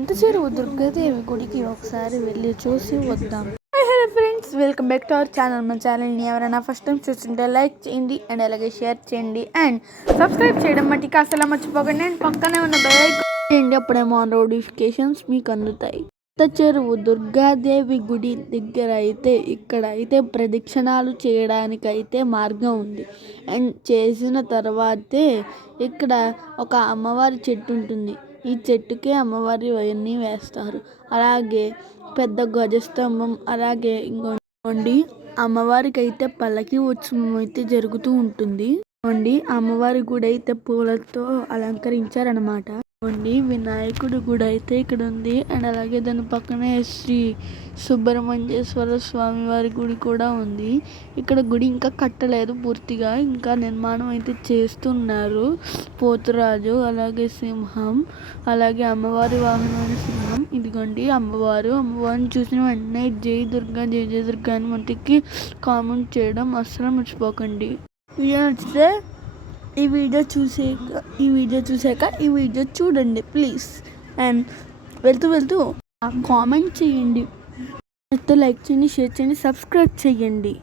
ఎంత చేరువు దుర్గాదేవి గుడికి ఒకసారి వెళ్ళి చూసి వద్దాం. Hello friends, welcome back to our channel. మన ఛానల్ని ఎవరైనా ఫస్ట్ టైం చూస్తుంటే లైక్ చేయండి అండ్ అలాగే షేర్ చేయండి అండ్ సబ్స్క్రైబ్ చేయడం మట్టికి అసలు మర్చిపోకండి. అండ్ పక్కనే ఉన్న బెల్ ఐకాన్ చేయండి, అప్పుడేమో నోటిఫికేషన్స్ మీకు అందుతాయి. కొత్త చెరువు దుర్గాదేవి గుడి దగ్గర అయితే ఇక్కడ అయితే ప్రదక్షిణాలు చేయడానికైతే మార్గం ఉంది. అండ్ చేసిన తర్వాతే ఇక్కడ ఒక అమ్మవారి చెట్టు ఉంటుంది. ఈ చెట్టుకే అమ్మవారి అవన్నీ వేస్తారు. అలాగే పెద్ద ధ్వజస్తంభం, అలాగే ఇంకోండి అమ్మవారికి అయితే పల్లకి ఉత్సవం అయితే జరుగుతూ ఉంటుంది. అమ్మవారి గుడి అయితే పూలతో అలంకరించారనమాట. వినాయకుడి గుడి అయితే ఇక్కడ ఉంది. అండ్ అలాగే దాని పక్కనే శ్రీ సుబ్రహ్మణ్యేశ్వర స్వామి వారి గుడి కూడా ఉంది. ఇక్కడ గుడి ఇంకా కట్టలేదు పూర్తిగా, ఇంకా నిర్మాణం అయితే చేస్తున్నారు. పోతురాజు, అలాగే సింహం, అలాగే అమ్మవారి వాహనమైన సింహం. ఇదిగోండి అమ్మవారిని చూసిన వెంటనే జై దుర్గా జై జయ దుర్గా అని మనకి కామెంట్ చేయడం అస్సలు మర్చిపోకండి. వీడియో నచ్చితే ఈ వీడియో చూసాక ఈ వీడియో చూడండి ప్లీజ్. అండ్ వెళ్తూ కామెంట్ చేయండి, లైక్ చేయండి, షేర్ చేయండి, సబ్స్క్రైబ్ చేయండి.